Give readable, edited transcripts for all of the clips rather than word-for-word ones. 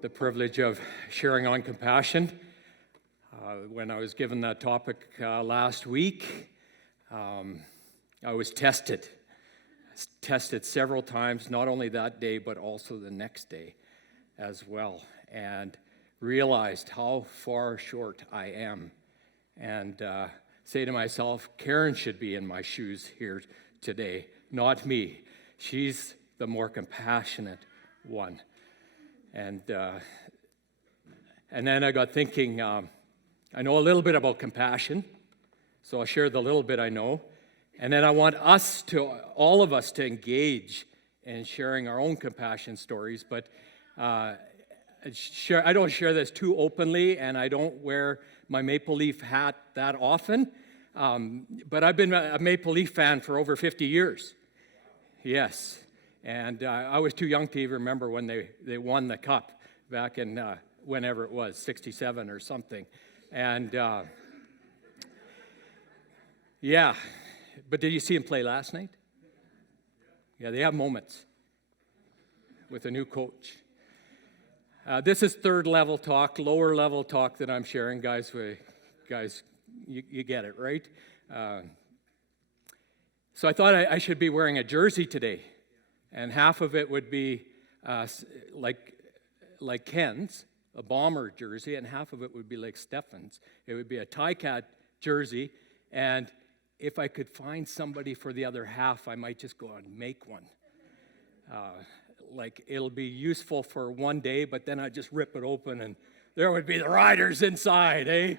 the privilege of sharing on compassion. When I was given that topic last week, I was tested several times, not only that day, but also the next day as well, and realized how far short I am. And say to myself, Karen should be in my shoes here today, not me. She's the more compassionate one. And then I got thinking, I know a little bit about compassion, so I'll share the little bit I know. And then I want all of us to engage in sharing our own compassion stories, but I don't share this too openly, and I don't wear my Maple Leaf hat that often, but I've been a Maple Leaf fan for over 50 years. Yes, and I was too young to even remember when they won the cup back in whenever it was, 67 or something. And yeah, but did you see him play last night? Yeah, they have moments with a new coach. This is third level talk, lower level talk that I'm sharing, guys. You get it, right? So I thought I should be wearing a jersey today, and half of it would be like Ken's, a Bomber jersey, and half of it would be like Stefan's. It would be a Ticat jersey, and if I could find somebody for the other half, I might just go and make one. It'll be useful for one day, but then I'd just rip it open, and there would be the Riders inside, eh?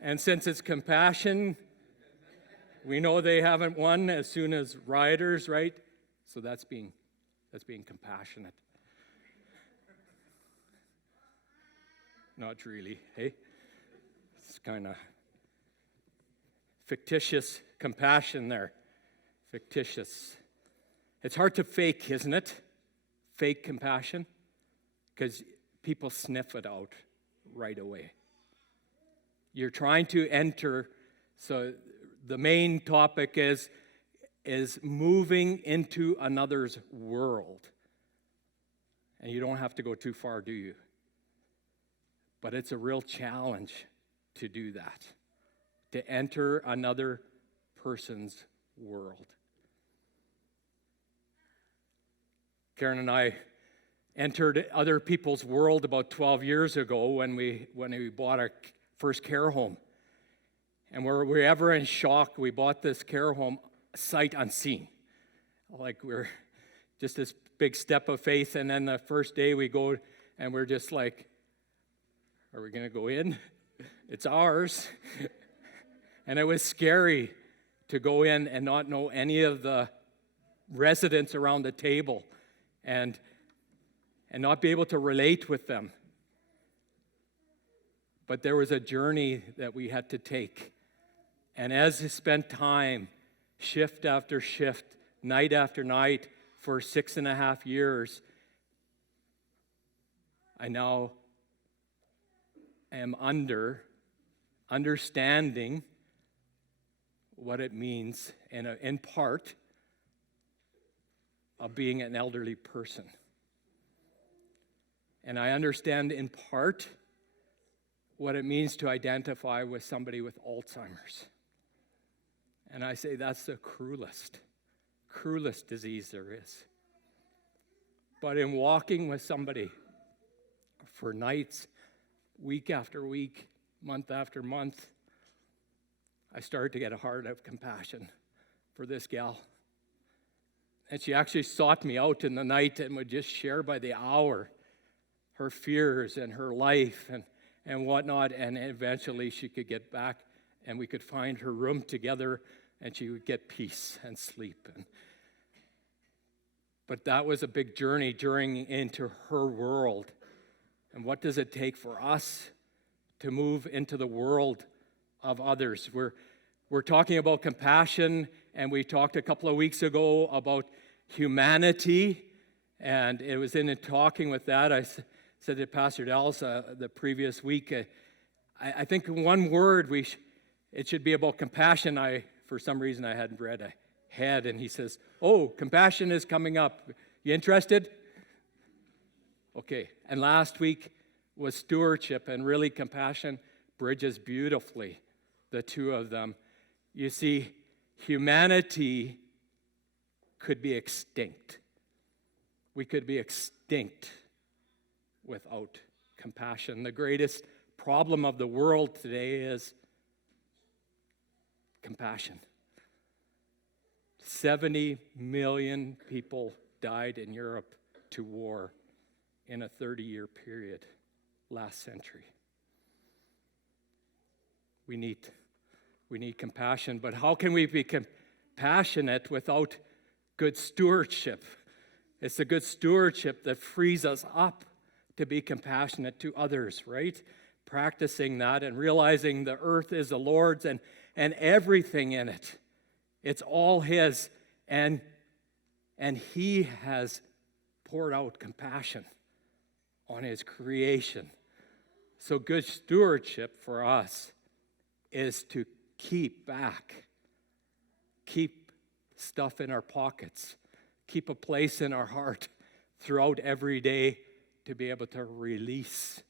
And since it's compassion, we know they haven't won as soon as Riders, right? So that's being compassionate. Not really, eh? It's kind of fictitious compassion there. Fictitious. It's hard to fake, isn't it? Fake compassion, because people sniff it out right away. You're trying to enter, so the main topic is moving into another's world. And you don't have to go too far, do you? But it's a real challenge to do that, to enter another person's world. Karen and I entered other people's world about 12 years ago when we bought our first care home. And were we ever in shock, we bought this care home sight unseen. Like we're just this big step of faith, and then the first day we go and we're just like, are we going to go in? It's ours. And it was scary to go in and not know any of the residents around the table and not be able to relate with them. But there was a journey that we had to take. And as we spent time, shift after shift, night after night, for 6.5 years, I now am understanding what it means in part of being an elderly person. And I understand in part what it means to identify with somebody with Alzheimer's. And I say that's the cruelest disease there is. But in walking with somebody for nights, week after week, month after month, I started to get a heart of compassion for this gal. And she actually sought me out in the night and would just share by the hour her fears and her life and whatnot, and eventually she could get back and we could find her room together and she would get peace and sleep. But that was a big journey into her world. And what does it take for us to move into the world of others? We're talking about compassion, and we talked a couple of weeks ago about humanity, and it was in talking with that, I said to Pastor Dallas the previous week, I think in one word, it should be about compassion. For some reason, I hadn't read ahead, and he says, compassion is coming up. You interested? Okay, and last week was stewardship, and really compassion bridges beautifully the two of them. You see, humanity could be extinct. We could be extinct without compassion. The greatest problem of the world today is compassion. 70 million people died in Europe to war in a 30-year period last century. We need compassion, but how can we be compassionate without good stewardship? It's the good stewardship that frees us up to be compassionate to others, right? Practicing that and realizing the earth is the Lord's and everything in it. It's all His, and He has poured out compassion on His creation. So good stewardship for us is to keep back, keep stuff in our pockets, keep a place in our heart throughout every day to be able to release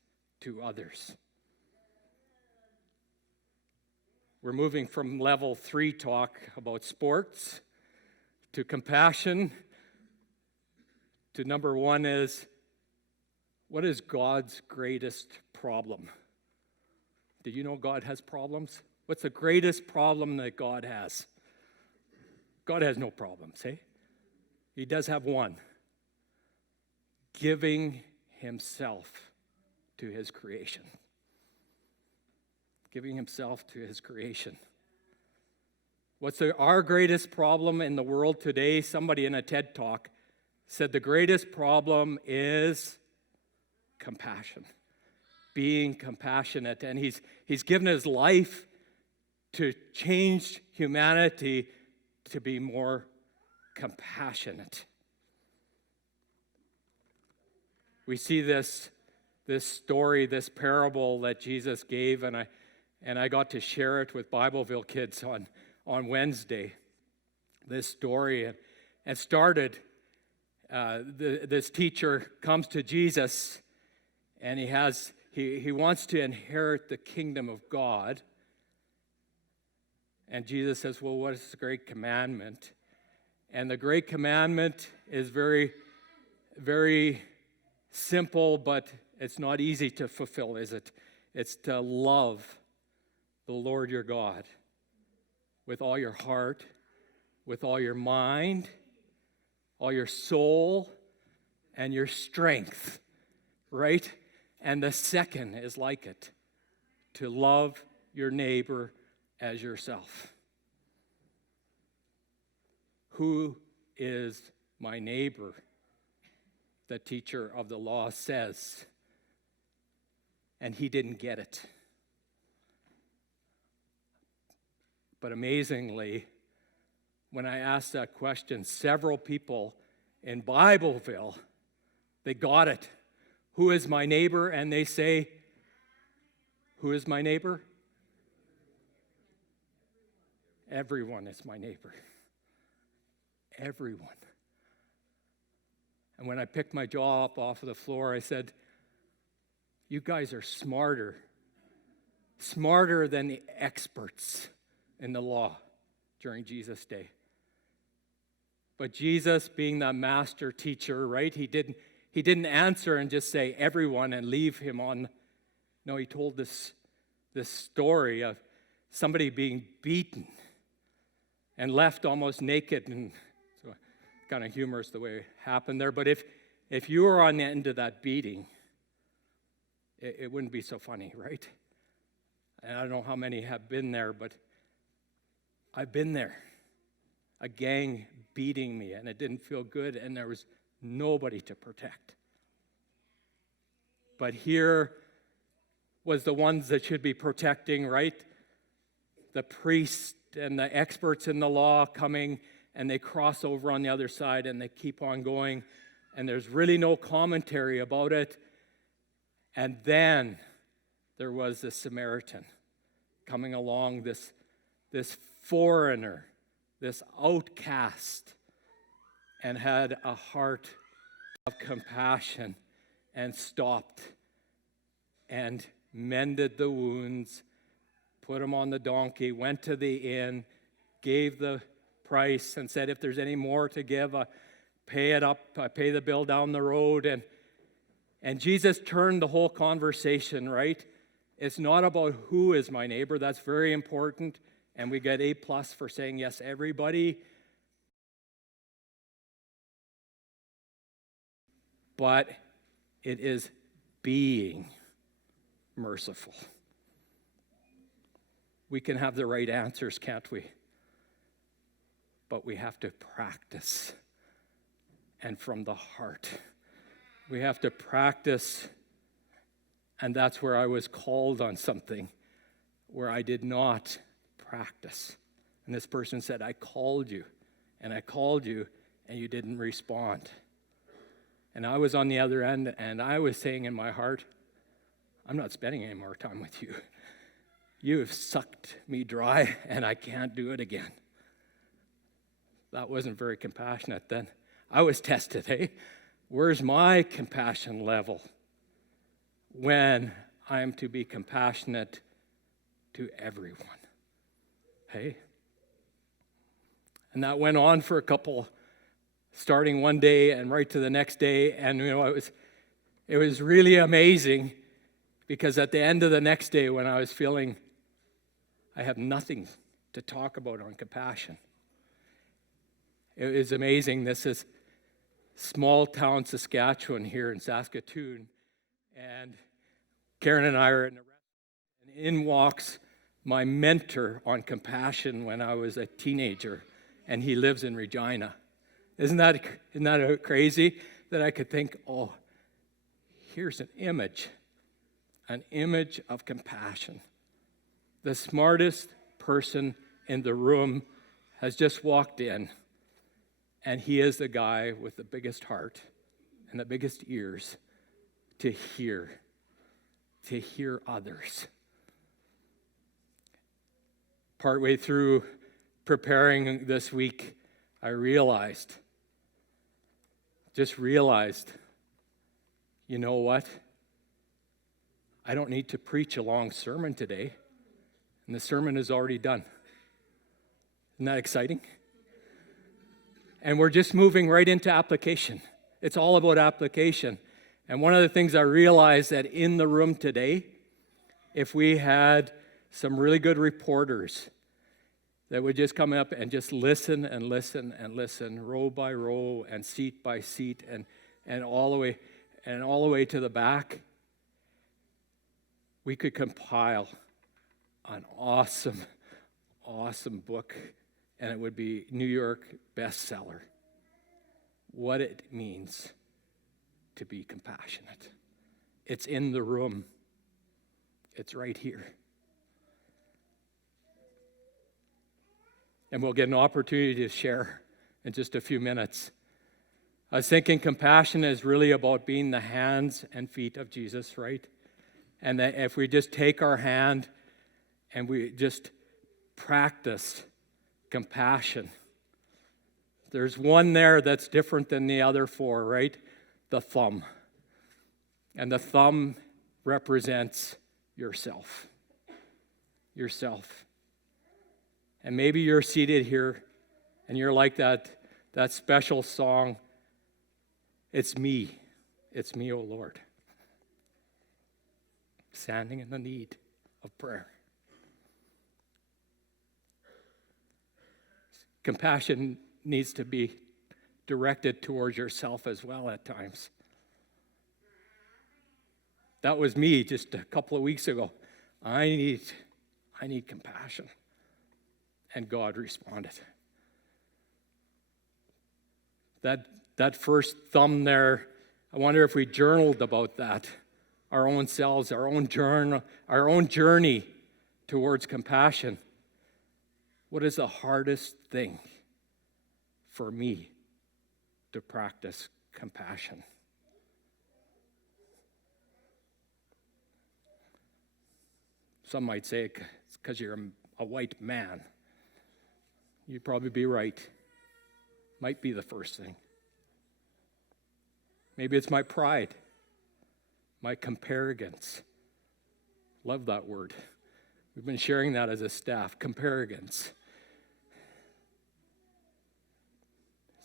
to others. We're moving from level 3 talk about sports to compassion to number 1 is, what is God's greatest problem? Do you know God has problems? What's the greatest problem that God has? God has no problems, eh? He does have one. Giving Himself to His creation. Giving Himself to His creation. What's our greatest problem in the world today? Somebody in a TED Talk said the greatest problem is compassion. Being compassionate. And he's given His life to change humanity to be more compassionate. We see this story, this parable that Jesus gave, and I got to share it with Bibleville kids on Wednesday. This story, and started. This teacher comes to Jesus, and he wants to inherit the kingdom of God. And Jesus says, well, what is the great commandment? And the great commandment is very, very simple, but it's not easy to fulfill, is it? It's to love the Lord your God with all your heart, with all your mind, all your soul, and your strength, right? And the second is like it, to love your neighbor as yourself. Who is my neighbor? The teacher of the law says. And he didn't get it. But amazingly, when I asked that question, several people in Bibleville, they got it. Who is my neighbor? And they say, who is my neighbor? Everyone is my neighbor. Everyone. And when I picked my jaw up off of the floor, I said, you guys are smarter than the experts in the law during Jesus' day. But Jesus, being the master teacher, right, he didn't answer and just say everyone and leave him on. No, he told this story of somebody being beaten and left almost naked, and so kind of humorous the way it happened there. But if you were on the end of that beating, it wouldn't be so funny, right? And I don't know how many have been there, but I've been there. A gang beating me, and it didn't feel good, and there was nobody to protect. But here was the ones that should be protecting, right? The priest and the experts in the law coming, and they cross over on the other side, and they keep on going, and there's really no commentary about it. And then there was the Samaritan coming along, this foreigner, this outcast, and had a heart of compassion and stopped and mended the wounds, put him on the donkey, went to the inn, gave the price, and said, if there's any more to give, pay it up, pay the bill down the road. And Jesus turned the whole conversation, right? It's not about who is my neighbor. That's very important. And we get A+ for saying, yes, everybody. But it is being merciful. We can have the right answers, can't we? But we have to practice. And from the heart. We have to practice. And that's where I was called on something where I did not practice. And this person said, I called you, and you didn't respond. And I was on the other end, and I was saying in my heart, I'm not spending any more time with you. You have sucked me dry, and I can't do it again. That wasn't very compassionate then. I was tested, hey? Where's my compassion level when I am to be compassionate to everyone? Hey? And that went on for a couple, starting one day and right to the next day. And, it was really amazing because at the end of the next day when I was feeling I have nothing to talk about on compassion, it was amazing. This is small town Saskatchewan here in Saskatoon. And Karen and I are in the restaurant, and in walks my mentor on compassion when I was a teenager, and he lives in Regina. Isn't that crazy that I could think, oh, here's an image of compassion. The smartest person in the room has just walked in, and he is the guy with the biggest heart and the biggest ears to hear others. Partway through preparing this week, I realized, you know what? I don't need to preach a long sermon today, and the sermon is already done. Isn't that exciting? And we're just moving right into application. It's all about application. And one of the things I realized that in the room today, if we had some really good reporters that would just come up and just listen and listen and listen, row by row and seat by seat and all the way to the back, we could compile an awesome book, and it would be New York bestseller. What it means to be compassionate. It's in the room. It's right here. And we'll get an opportunity to share in just a few minutes. I was thinking compassion is really about being the hands and feet of Jesus, right? And that if we just take our hand and we just practice compassion, there's one there that's different than the other four, right? The thumb. And the thumb represents yourself. Yourself. And maybe you're seated here and you're like that special song, it's me, O Lord, standing in the need of prayer. Compassion needs to be directed towards yourself as well at times. That was me just a couple of weeks ago. I need compassion. And God responded. That first thumb there, I wonder if we journaled about that, our own selves, our own journey towards compassion. What is the hardest thing for me to practice compassion? Some might say it's because you're a white man. You'd probably be right. Might be the first thing. Maybe it's my pride. my comparigants. Love that word. We've been sharing that as a staff, comparigants.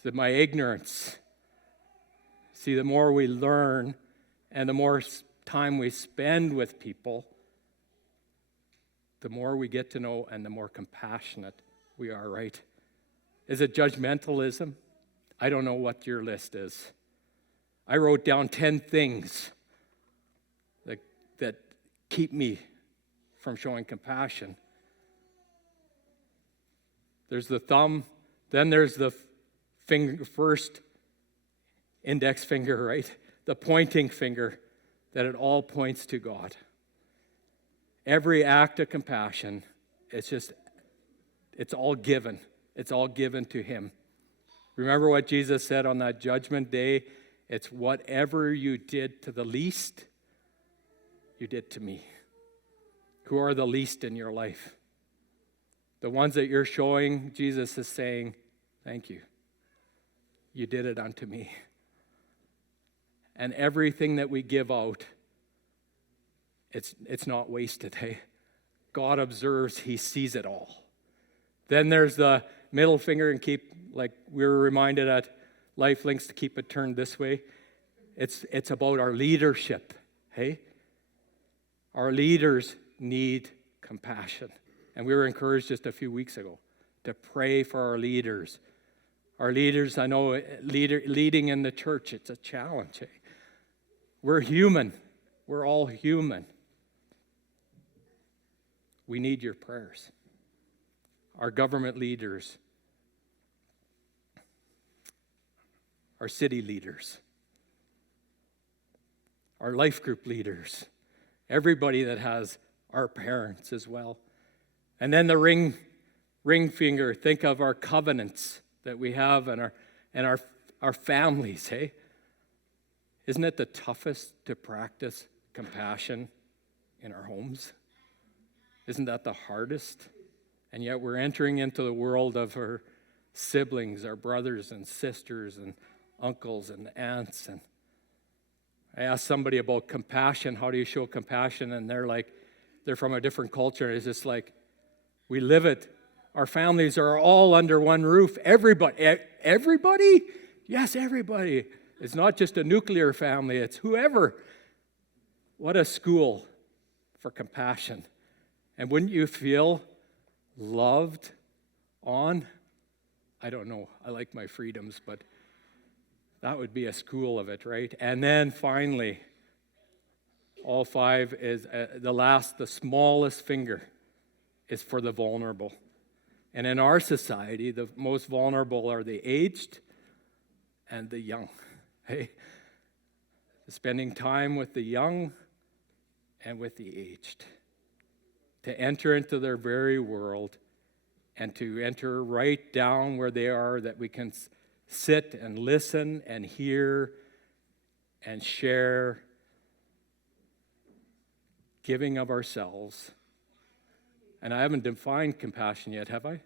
So my ignorance. See, the more we learn and the more time we spend with people, the more we get to know and the more compassionate we are, right? Is it judgmentalism? I don't know what your list is. I wrote down 10 things that keep me from showing compassion. There's the thumb, then there's the first index finger, right? The pointing finger, that it all points to God. Every act of compassion, it's all given. It's all given to Him. Remember what Jesus said on that judgment day? It's whatever you did to the least, you did to me. Who are the least in your life? The ones that you're showing, Jesus is saying, thank you. You did it unto me. And everything that we give out, it's not wasted, hey? God observes, He sees it all. Then there's the middle finger, and keep, like we were reminded at Life Links, to keep it turned this way. It's about our leadership, hey? Our leaders need compassion. And we were encouraged just a few weeks ago to pray for our leaders. Our leaders, I know, leading in the church, it's a challenge, hey? We're human. We're all human. We need your prayers. Our government leaders, our city leaders, our life group leaders, everybody that has our parents as well. And then the ring finger, think of our covenants that we have and our families, hey? Isn't it the toughest to practice compassion in our homes? Isn't that the hardest? And yet we're entering into the world of our siblings, our brothers and sisters and uncles and aunts. And I asked somebody about compassion. How do you show compassion? And they're from a different culture. It's just like, we live it. Our families are all under one roof. Everybody? Yes, everybody. It's not just a nuclear family. It's whoever. What a school for compassion. And wouldn't you feel loved on? I don't know. I like my freedoms, but that would be a school of it, right? And then finally, all five is the smallest finger is for the vulnerable. And in our society, the most vulnerable are the aged and the young. Hey, spending time with the young and with the aged. To enter into their very world and to enter right down where they are, that we can sit and listen and hear and share, giving of ourselves. And I haven't defined compassion yet, have I?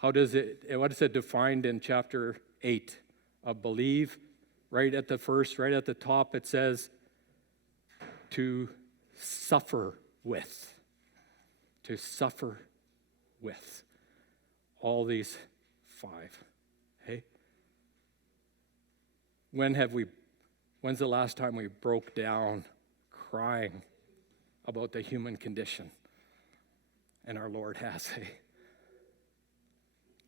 What is it defined in chapter 8 of Believe? Right at the top, it says to suffer with. To suffer with. All these five. Hey? When's the last time we broke down crying about the human condition? And our Lord has, hey?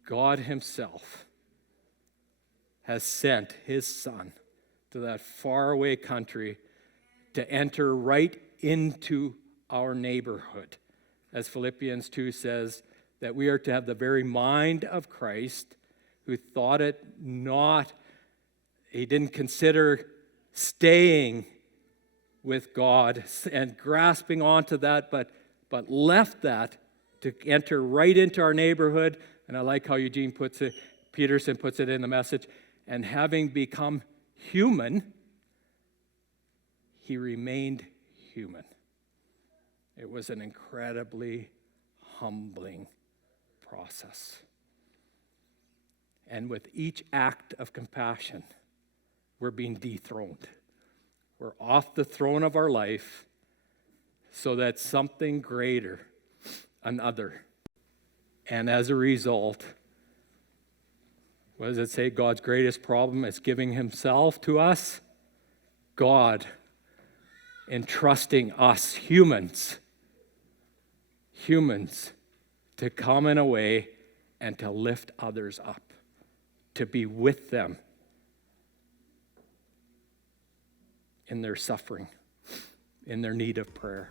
God Himself has sent His Son to that faraway country to enter right into our neighborhood. As Philippians 2 says, that we are to have the very mind of Christ, who thought it not, He didn't consider staying with God and grasping onto that, but left that to enter right into our neighborhood. And I like how Peterson puts it in the Message. And having become human, He remained human. It was an incredibly humbling process. And with each act of compassion, we're being dethroned. We're off the throne of our life so that something greater, another. And as a result, what does it say? God's greatest problem is giving himself to us. God entrusting us, humans, to come in a way and to lift others up, to be with them in their suffering, in their need of prayer.